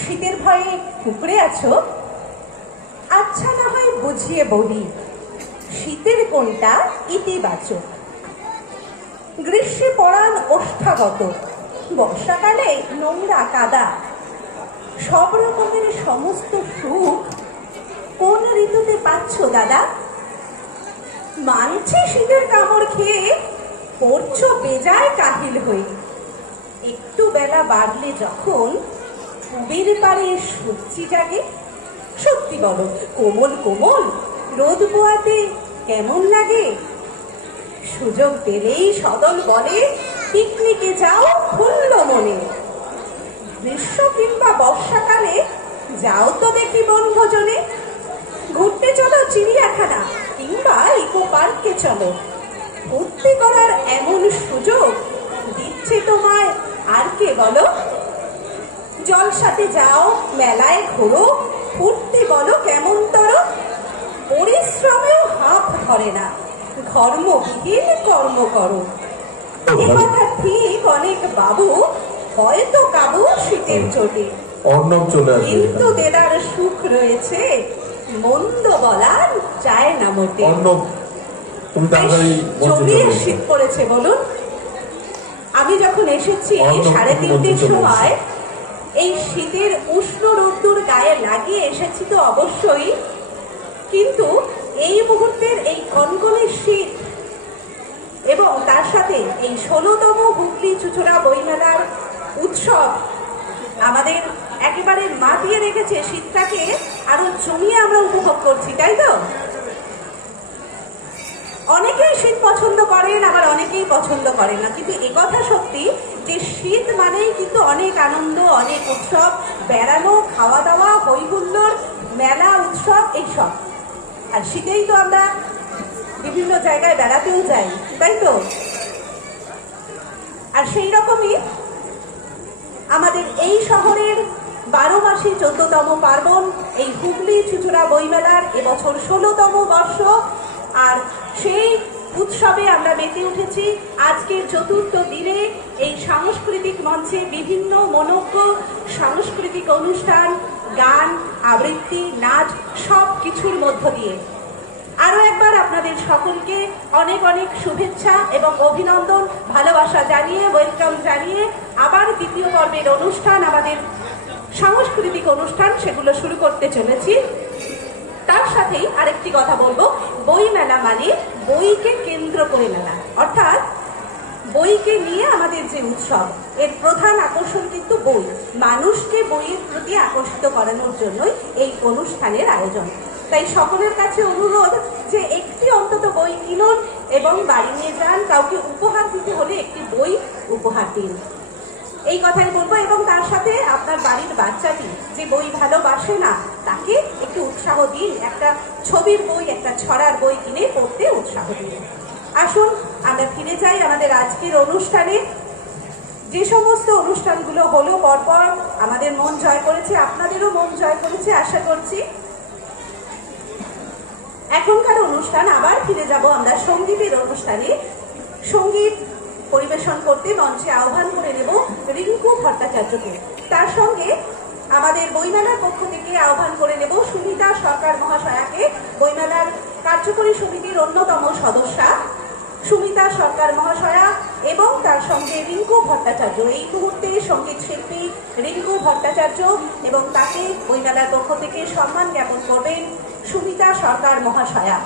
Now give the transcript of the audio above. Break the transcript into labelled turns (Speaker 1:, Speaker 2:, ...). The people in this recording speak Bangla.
Speaker 1: শীতের ভয়ে কুকড়ে আছো? আচ্ছা না হয় বুঝিয়ে বলি, শীতের কোনটা ইতিবাচক। গ্রীষ্মে পড়ান ওষ্ঠাগত, বর্ষাকালে নোংরা কাদা। সব রকমের সমস্ত সুখ কোন ঋতুতে পাচ্ছ, দাদা? মানছে শীতের কামড় খেয়ে পড়ছো বেজায় কাহিল হয়ে। একটু বেলা বাড়লে যখন পুবের পারে সূর্যি জাগে। সত্যি বলো, কোমল কোমল, রোদ পোয়াতে কেমন লাগে? সুযোগ পেলেই সদল বলে, পিকনিকে যাও খুলল মনে। গ্রীষ্ম কিংবা বর্ষাকালে যাও তো দেখি বনভোজনে। ঘুরতে চলো চিড়িয়াখানা কিংবা ইকো পার্কে চলো। ফুর্তি করার এমন সুযোগ দিচ্ছে তোমায় আর কে বলো? জলসাতে যাও মেলায় ঘোরো ফুর্তি বলো কেমন তর। পরিশ্রমেও হাফ ধরে না ধর্মবিহীন কর্ম করো। কথা ঠিক অনেক বাবু হয়তো কাবু শীতের চোটে।
Speaker 2: অর্ণব চলে আসবে।
Speaker 1: কিন্তু দেদার সুখ রয়েছে মন্দ বলার চায় না মোটে।
Speaker 2: অর্ণব তুমি তাড়াতাড়ি
Speaker 1: জমিয়ে শীত পড়েছে বলুন। আমি যখন এসেছি সাড়ে তিনটের সময় এই শীতের উষ্ণ রোদ্দুর গায়ে লাগিয়ে এসেছি তো অবশ্যই। কিন্তু এই মুহূর্তের এই কনকনে শীত এবং তার সাথে এই ষোলোতম হুগলি চুচুড়া বইমেলার উৎসব আমাদের একেবারে মাতিয়ে রেখেছে শীতটাকে আরও জমিয়ে আমরা উপভোগ করছি, তাই তো? অনেকেই শীত পছন্দ করেন, আবার অনেকেই পছন্দ করেন না। কিন্তু একথা সত্যি যে শীত মানেই কিন্তু অনেক আনন্দ, অনেক উৎসব, বেড়ানো খাওয়া দাওয়া হইহুল্লোড় মেলা, উৎসব, এইসব। আর শীতেই তো আমরা বিভিন্ন জায়গায় বেড়াতেও যাই, তাই তো? আর সেই রকমই আমাদের এই শহরের বারো মাসে চোদ্দতম পার্বণ, এই হুগলি চুচুড়া বইমেলার এবছর ষোলোতম বর্ষ আর সেই উৎসবে আমরা মেতে উঠেছি আজকের চতুর্থ দিনে এই সাংস্কৃতিক মঞ্চে বিভিন্ন মনজ্ঞ সাংস্কৃতিক অনুষ্ঠান, গান, আবৃত্তি, নাচ সব কিছুর মধ্য দিয়ে। আরও একবার আপনাদের সকলকে অনেক অনেক শুভেচ্ছা এবং অভিনন্দন, ভালোবাসা জানিয়ে, ওয়েলকাম জানিয়ে আবার দ্বিতীয় পর্বের অনুষ্ঠান, আমাদের সাংস্কৃতিক অনুষ্ঠান, সেগুলো শুরু করতে চলেছি। তার সাথেই আরেকটি কথা বলব। বই মেলা মানে বইকে কেন্দ্র করে মেলা। অর্থাৎ বইকে নিয়ে আমাদের যে উৎসব, এর প্রধান আকর্ষণ কিন্তু বই। মানুষকে বইয়ের প্রতি আকর্ষিত করানোর জন্যই এই অনুষ্ঠানের আয়োজন। তাই সকলের কাছে অনুরোধ যে একটি অন্তত বই কিনুন এবং বাড়ি নিয়ে যান। কাউকে উপহার দিতে হলে একটি বই উপহার দিন। এই কথাই বলব এবং তার সাথে আপনার বাড়ির বাচ্চাটি যে বই ভালোবাসে না, তাকে একটু উৎসাহ দিন, একটা ছবির বই, একটা ছড়ার বই কিনে পড়তে উৎসাহ দিন। আসুন, আমরা ফিরে যাই আমাদের আজকের অনুষ্ঠানে। যে সমস্ত অনুষ্ঠানগুলো হলো, পরপর আমাদের মন জয় করেছে, আপনাদেরও মন জয় করেছে, আশা করছি। এখনকার অনুষ্ঠান, আবার ফিরে যাব আমরা সঙ্গীতের অনুষ্ঠানে। সংগীত পরিবেশন করতে মঞ্চে আহ্বান করে নেব রিঙ্কু ভট্টাচার্যকে। তার সঙ্গে আমাদের বইমেলার পক্ষ থেকে আহ্বান করে নেব সুমিতা সরকার মহাশয়াকে। বইমেলার কার্যকরী সমিতির অন্যতম সদস্যা সুমিতা সরকার মহাশয়া এবং তার সঙ্গে রিঙ্কু ভট্টাচার্য। এই মুহূর্তে সংগীত শিল্পী রিঙ্কু ভট্টাচার্য এবং তাকে বইমেলার পক্ষ থেকে সম্মান জ্ঞাপন করবেন সুমিতা সরকার মহাশয়া।